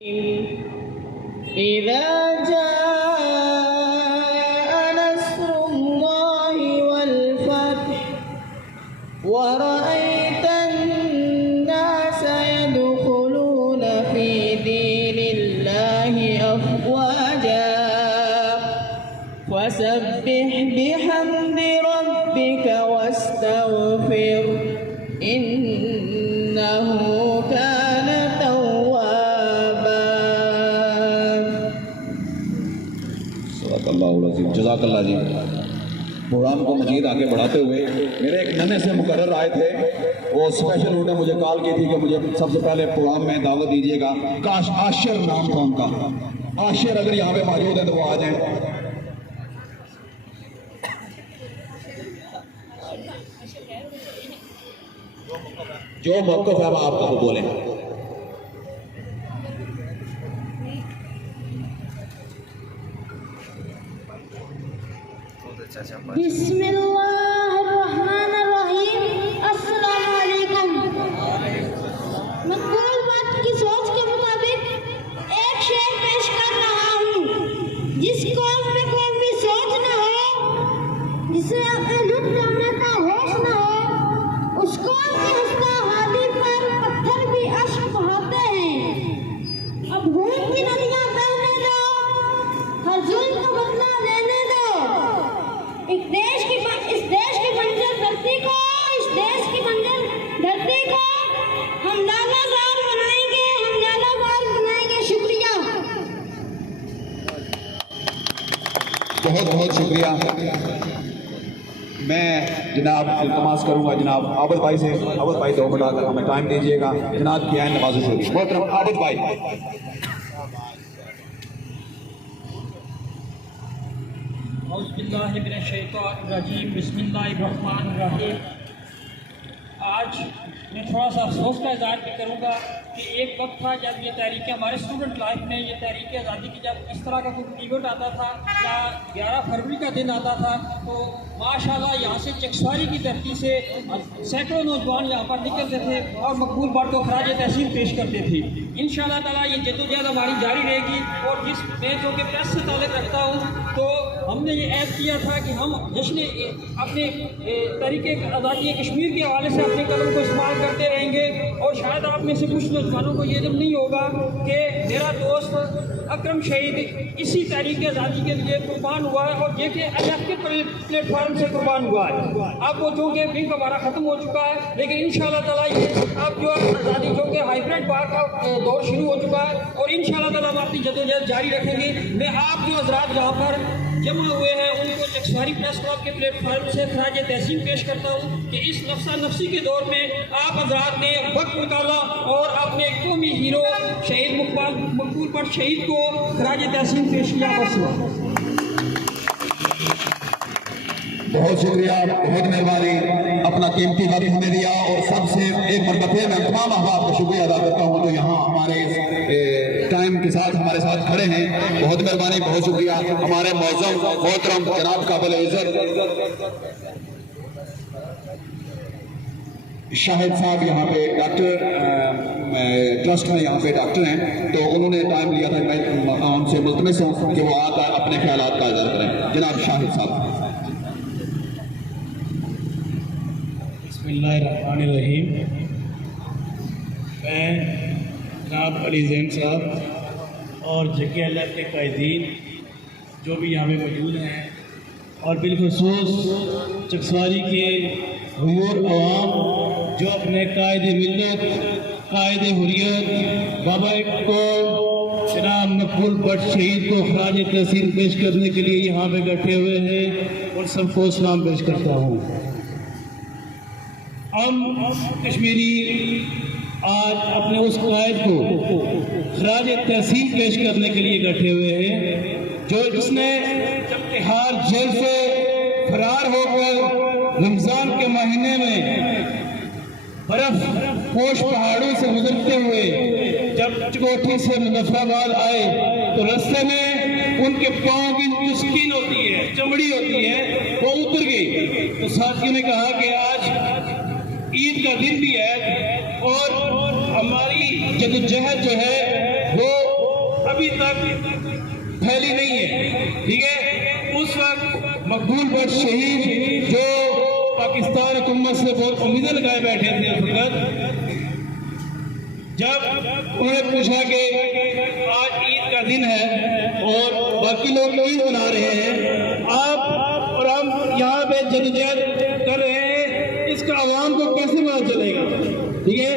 إذا جاء نصر الله والفتح ورأيت الناس يدخلون في دين الله أفواجا فسبح بحمد ربك واستغفر إنه كان توابا. صدق اللہ العظیم. جزاک اللہ جی. پروگرام کو مزید آگے بڑھاتے ہوئے میرے ایک ننے سے مقرر آئے تھے، وہ اسپیشل انہوں نے مجھے کال کی تھی کہ مجھے سب سے پہلے پروگرام میں دعوت دیجیے گا. کاش عاشر نام تھا ان کا. عاشر اگر یہاں پہ موجود ہے تو وہ آ جائیں. جو موقف ہے وہ آپ کو بولیں. بسم اللہ الرحمن الرحیم. السلام علیکم. مقبول بات کی سوچ کے مطابق ایک شعر پیش کر رہا ہوں. جس قوم میں قومی سوچ نہ ہو، جسے اپنے لٹ جانے کا ہوش نہ ہو، اس قوم کی ہستہ وادی پر پتھر بھی اشک بہاتے ہیں. اب خون کی ندیاں بہنے دو، ہر ظلم کو بدلہ لینے دو. اس دیش کی بنجر دھرتی کو ہم لالا زار بنائیں گے. شکریہ. بہت بہت شکریہ. میں جناب التماس کروں گا جناب عابد بھائی سے. عابد بھائی 2 منٹ آ کر ہمیں ٹائم دیجیے گا. جناب کی عین نوازش ہوگی. محترم عابد بھائی. اعوذ باللہ من الشیطان الرجیم. بسم اللہ الرحمن الرحیم. آج میں تھوڑا سا افسوس کا اظہار بھی کروں گا کہ ایک وقت تھا جب یہ تحریکیں ہمارے اسٹوڈنٹ لائف میں یہ تحریک آزادی کی جب اس طرح کا کوئی ایونٹ آتا تھا یا 11 فروری کا دن آتا تھا تو ماشاءاللہ یہاں سے چکسواری کی دھرتی سے سینکڑوں نوجوان یہاں پر نکلتے تھے اور مقبول بٹ کو خراج تحسین پیش کرتے تھے. انشاءاللہ تعالیٰ یہ جدوجہد ہماری جاری رہے گی. اور جس میں جو کہ پریس سے تعلق رکھتا ہوں تو ہم نے یہ عہد کیا تھا کہ ہم جشن اپنے تحریک آزادی کشمیر کے حوالے سے اپنے قلم کو استعمال کرتے رہیں گے. اور شاید آپ میں سے کچھ نوجوانوں کو یہ علم نہیں ہوگا کہ میرا دوست اکرم شہید اسی تحریک آزادی کے لیے قربان ہوا ہے اور یہ کہ الیکٹڈ پلیٹ فارم سے قربان ہوا ہے. اب وہ چونکہ ونگ ہمارا ختم ہو چکا ہے لیکن انشاءاللہ تعالیٰ یہ اب جو آزادی جو کہ ہائیبریڈ بار کا دور شروع ہو چکا ہے اور انشاءاللہ تعالیٰ ہم اپنی جدوجہد جاری رکھیں گے. میں آپ جو حضرات یہاں پر جمع ہوئے ہیں ان کو چکسواری پریس کلب کے پلیٹ فارم سے خراج تحسین پیش کرتا ہوں کہ اس نفسا نفسی کے دور میں آپ حضرات نے وقت نکالا اور اپنے قومی ہیرو شہید مقبول بٹ شہید کو خراج تحسین پیش کیا. بہت شکریہ. بہت مہربانی. اپنا قیمتی وقت ہمیں دیا اور سب سے ایک مرتبہ پھر میں تمام احباب کا شکریہ ادا کرتا ہوں جو یہاں ہمارے ٹائم کے ساتھ ہمارے ساتھ کھڑے ہیں. بہت مہربانی. بہت شکریہ. ہمارے معظم محترم جناب قابل عزت شاہد صاحب یہاں پہ ڈاکٹر ٹرسٹ میں یہاں پہ ڈاکٹر ہیں تو انہوں نے ٹائم لیا تھا. میں ان سے ملتمس ہوں کہ وہ آ کر اپنے خیالات کا اظہار کریں. جناب شاہد صاحب. بسم اللہ الرحمن الرحیم. میں جناب علی زین صاحب اور جگہ اللہ کے قائدین جو بھی یہاں پہ موجود ہیں اور بالخصوص چکسواری کے حضور عوام جو اپنے قائد ملت قائد حریت بابا کو جناب مقبول بٹ شہید کو خراج تحسین پیش کرنے کے لیے یہاں پہ بیٹھے ہوئے ہیں اور سب کو سلام پیش کرتا ہوں. ہم کشمیری آج اپنے اس قائد کو خراج تحسین پیش کرنے کے لیے بیٹھے ہوئے ہیں جس نے جب تہاڑ جیل سے فرار ہو کر رمضان کے مہینے میں برف پوش پہاڑوں سے گزرتے ہوئے جب چکوٹھی سے مظفرآباد آئے تو راستے میں ان کے پاؤں کی تسکین ہوتی ہے، چمڑی ہوتی ہے، وہ اتر گئی. تو ساتھیوں نے کہا کہ آج عید کا دن بھی ہے اور ہماری جدوجہد جو ہے وہ ابھی تک پھیلی نہیں ہے، ٹھیک ہے؟ اس وقت مقبول بٹ شہید جو پاکستان حکومت سے بہت امیدیں لگائے بیٹھے تھے اس وقت، جب انہوں نے پوچھا کہ آج عید کا دن ہے اور باقی لوگ عید منا رہے ہیں، آپ اور ہم یہاں پہ جدوجہد کر رہے ہیں، اس کا عوام کو کیسے پتہ چلے گا؟ ٹھیک ہے؟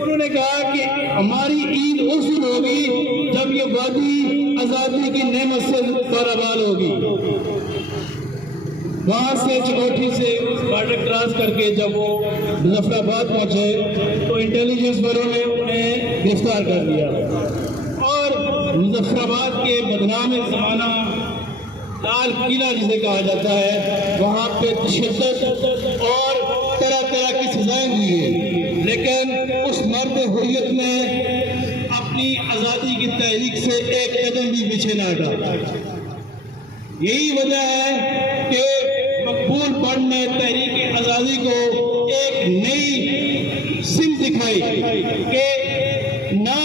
انہوں نے کہا کہ ہماری عید اس دن ہوگی جب یہ وادی آزادی کی نعمت سے بارآباد ہوگی۔ وہاں سے چکوٹھی سے بارڈر کراس کر کے جب وہ مظفر آباد پہنچے تو انٹیلیجنس والوں نے انہیں گرفتار کر لیا اور مظفر آباد کے بدنام زمانہ لال قلعہ جسے کہا جاتا ہے وہاں پہ تشدد اور طرح طرح کی سزائیں دی ہیں، لیکن اس مرد حریت نے اپنی آزادی کی تحریک سے ایک قدم بھی پیچھے نہ ہٹا۔ یہی وجہ ہے کہ مقبول بٹ نے تحریک آزادی کو ایک نئی سمت دکھائی کہ نہ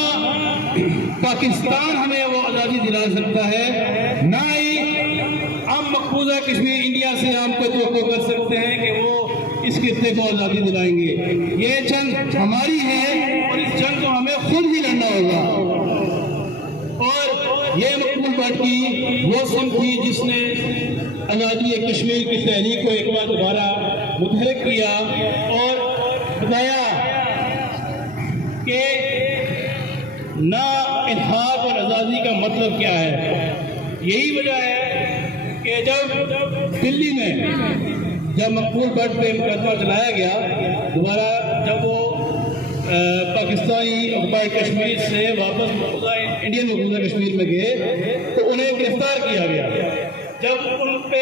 پاکستان ہمیں وہ آزادی دلا سکتا ہے، نہ ہی ہم مقبوضہ کشمیر انڈیا سے ہم کو توقع کر سکتے ہیں کہ وہ اس خطے کو آزادی دلائیں گے۔ یہ جنگ ہماری ہے اور اس جنگ کو ہمیں خود ہی لڑنا ہوگا۔ اور یہ مقبول بٹ کی وہ سمت تھی جس نے آزادی کشمیر کی تحریک کو ایک بار دوبارہ متحرک کیا اور بتایا کہ نا الحاق اور آزادی کا مطلب کیا ہے۔ یہی وجہ ہے کہ جب دلی میں جب مقبول بٹ پہ مقدمہ چلایا گیا دوبارہ، جب وہ پاکستانی آکوپائڈ کشمیر سے واپس انڈین مقبوضہ کشمیر میں گئے تو انہیں گرفتار کیا گیا۔ جب ان پہ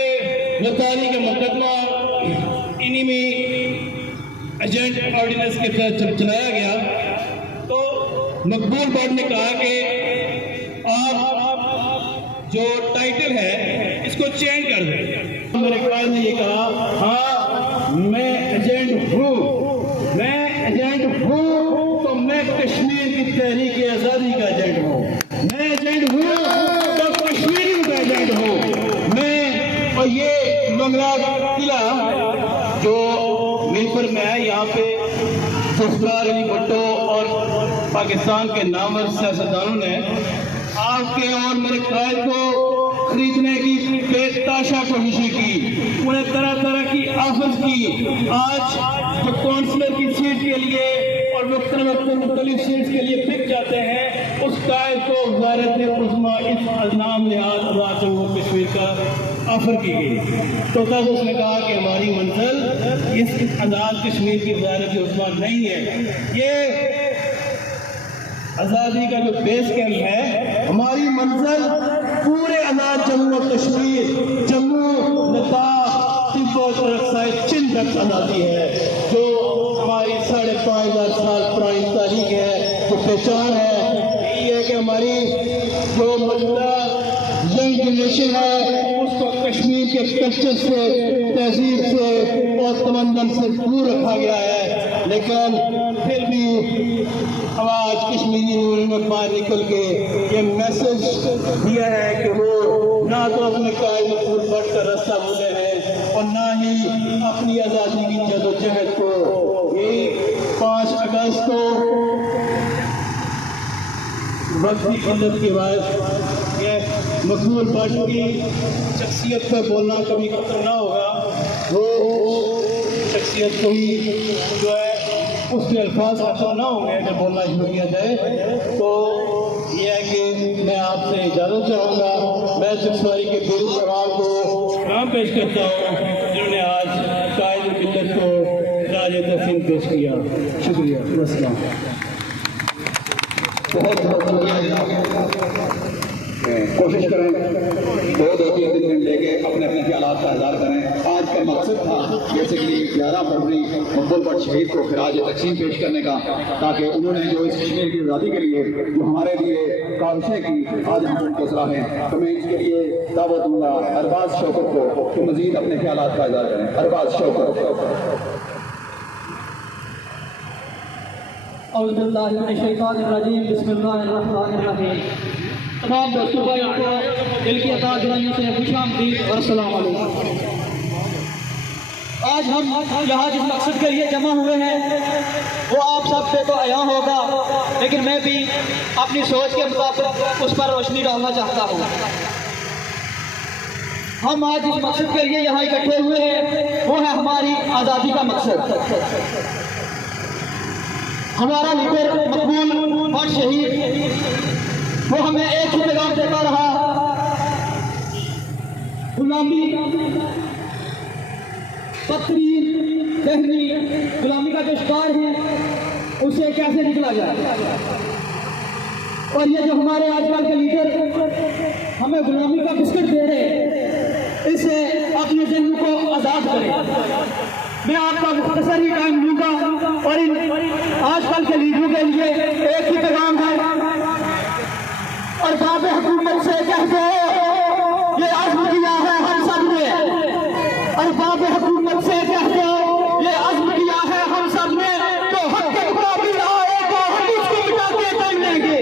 غداری کا مقدمہ انیمی ایجنٹ آرڈیننس کے تحت چلایا گیا تو مقبول بٹ نے کہا کہ آپ جو ٹائٹل ہے اس کو چینج کر دیں۔ میرے قائد نے یہ کہا ہاں میں ایجنٹ ہوں، میں ایجنٹ ہوں تو میں کشمیر کی تحریک آزادی کا ایجنٹ ہوں، میں ایجنٹ ہوں تو کشمیریوں کا ایجنٹ ہوں میں۔ اور یہ منگلا قلعہ جو ملپور میں ہے، یہاں پہ ذوالفقار علی بھٹو اور پاکستان کے نامور سیاستدانوں نے آپ کے اور میرے قائد کو خریدنے کی بے تحاشا کوششیں کی، انہیں طرح طرح کی آفرز کی۔ آج جو کونسلر کی سیٹ کے لیے اور مختلف سیٹس کے لیے پک جاتے ہیں، اس قائد کو وزارت عظمیٰ اس نام نہاد آزاد جموں کشمیر کا آفر کی گئی تو تب اس نے کہا کہ ہماری منزل اس آزاد کشمیر کی وزارت عظمیٰ نہیں ہے، یہ آزادی کا جو بیس کیمپ ہے، ہماری منزل پورے آزاد جموں و کشمیر، جموں، لداخ، تبت اور اقصی چین تک آزادی ہے، جو ہماری 5,500 سال پرانی تاریخ ہے، جو پہچان ہے۔ یہی ہے کہ ہماری جو موجودہ ینگ جنریشن ہے اس کو کشمیر کے کلچر سے، تہذیب سے اور تمدن سے دور رکھا گیا ہے، لیکن پھر بھی آواز کشمیری نور میں باہر نکل کے یہ میسج دیا ہے کہ وہ نہ تو اپنے قائد مقبول بٹ کا راستہ بھولے ہیں اور نہ ہی اپنی آزادی کی جدوجہد کو۔ یہی 5 اگست کو وقتی قلت کی باعث یہ مقبول بٹ کی شخصیت پہ بولنا کبھی ختم نہ ہوگا، وہ شخصیت کوئی جو ہے اس کے الفاظ ختم نہ ہوں گے اگر بولنا شروع کیا جائے۔ تو یہ ہے کہ میں آپ سے اجازت چاہوں گا، میں سکسواری کے بیر شباب کو سلام پیش کرتا ہوں جنہوں نے آج قائد ملت کو راج تحسین پیش کیا۔ شکریہ، السلام۔ بہت بہت شکریہ۔ کوشش کریں 2-3 دن لے کے اپنے اپنے خیالات کا اظہار کریں۔ آج کا مقصد تھا بیسیکلی 11 فروری مقبول بٹ شہید کو خراج تقسیم پیش کرنے کا، تاکہ انہوں نے جو اس کشمیر کی آزادی کے لیے جو ہمارے لیے کاوشیں کی آج ہم ان کو سراہیں۔ تو میں اس کے لیے دعوت دوں گا ارباز شوکت کو کہ مزید اپنے خیالات کا اظہار کریں۔ ارباز شوکت۔ اعوذ باللہ من الشیطان الرجیم، بسم اللہ الرحمن الرحیم۔ تمام دوستوں بھائیوں کو دل کی عطا گرائیوں سے خوش آمدید اور السلام علیکم۔ آج ہم یہاں جس مقصد کے لیے جمع ہوئے ہیں وہ آپ سب سے تو عیاں ہوگا، لیکن میں بھی اپنی سوچ کے مطابق اس پر روشنی ڈالنا چاہتا ہوں۔ ہم آج جس مقصد کے لیے یہاں اکٹھے ہوئے ہیں وہ ہے ہماری آزادی کا مقصد۔ ہمارا لیڈر مقبول اور شہید وہ ہمیں ایک ہی پیغام دیتا رہا، غلامی بدترین ذہنی غلامی کا جو شکار ہے اس سے کیسے نکلا جائے، اور یہ جو ہمارے آج کل کے لیڈر ہمیں غلامی کا بسکٹ دے رہے ہیں اس سے اپنے ذہن کو آزاد کریں۔ میں آپ کا مختصر ہی ٹائم لوں گا اور ان آج کل کے لیڈروں کے لیے ایک ہی پیغام ہے، اور باب حکومت سے کہہ دو یہ عزم کیا ہے ہم سب نے، اور باب حکومت سے کہہ دو یہ عزم کیا ہے ہم سب نے، تو حق کے مقابل آئے تو ہم اس کو مٹا کے کر لیں گے،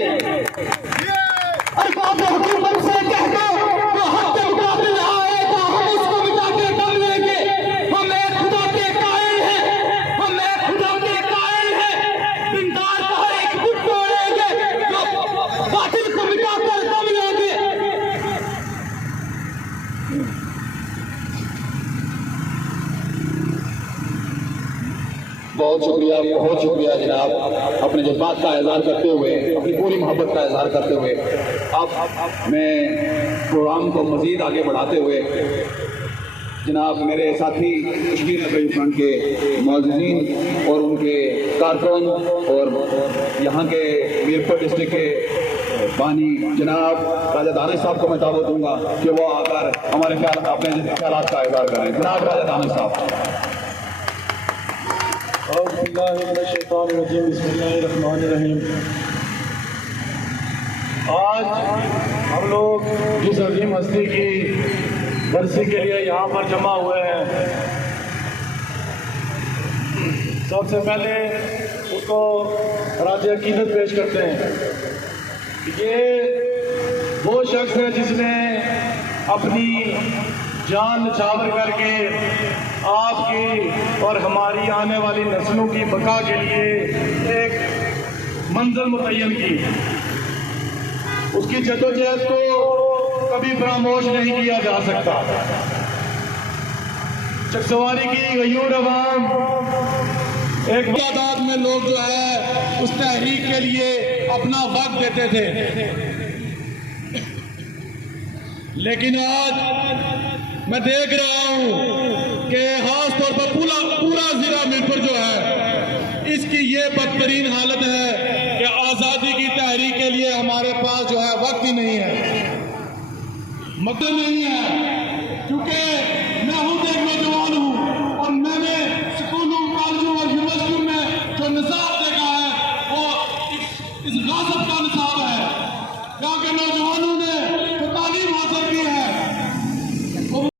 اور باب حکومت سے کہہ دو تو حق کے مقابل آئے تو ہم اس کو مٹا کے کر لیں گے۔ ہم ایک خدا کے قائل ہیں، ہم ایک خدا کے قائل ہیں، دیندار کا ہر ایک بت توڑیں گے تو باطل کو مٹا کر دم لیں گے۔ بہت شکریہ جناب، اپنے جذبات کا اظہار کرتے ہوئے، اپنی پوری محبت کا اظہار کرتے ہوئے اب میں پروگرام کو مزید آگے بڑھاتے ہوئے جناب میرے ساتھی کشمیر نبوی فرنٹ کے معززین اور ان کے کارکن اور یہاں کے میرپور ڈسٹرکٹ کے بانی جناب راجہ دانش صاحب کو میں دعوت دوں گا کہ وہ آ کر ہمارے اپنے خیالات کا اظہار کریں۔ جناب راجہ دانش صاحب۔ اعوذ باللہ من الشیطان الرجیم، بسم اللہ الرحمن الرحیم۔ آج ہم لوگ جس عظیم ہستی کی برسی کے لیے یہاں پر جمع ہوئے ہیں، سب سے پہلے اس کو خراج عقیدت پیش کرتے ہیں۔ یہ وہ شخص ہے جس نے اپنی جان نچھاور کر کے آپ کی اور ہماری آنے والی نسلوں کی بقا کے لیے ایک منزل متعین کی۔ اس کی جدوجہد کو کبھی فراموش نہیں کیا جا سکتا۔ چکسواری کی غیور عوام ایک تعداد میں لوگ جو ہے اس تحریک کے لیے اپنا وقت دیتے تھے، لیکن آج میں دیکھ رہا ہوں کہ خاص طور پر پورا ضلع میرپور جو ہے اس کی یہ بدترین حالت ہے کہ آزادی کی تحریک کے لیے ہمارے پاس جو ہے وقت ہی نہیں ہے، مقصد نہیں ہے، کیونکہ میں خود ایک نوجوان ہوں اور میں نے اسکولوں کالجوں اور یونیورسٹیوں میں جو نصاب دیکھا ہے وہ اس غاصب کا نصاب ہے، کیونکہ نوجوانوں نے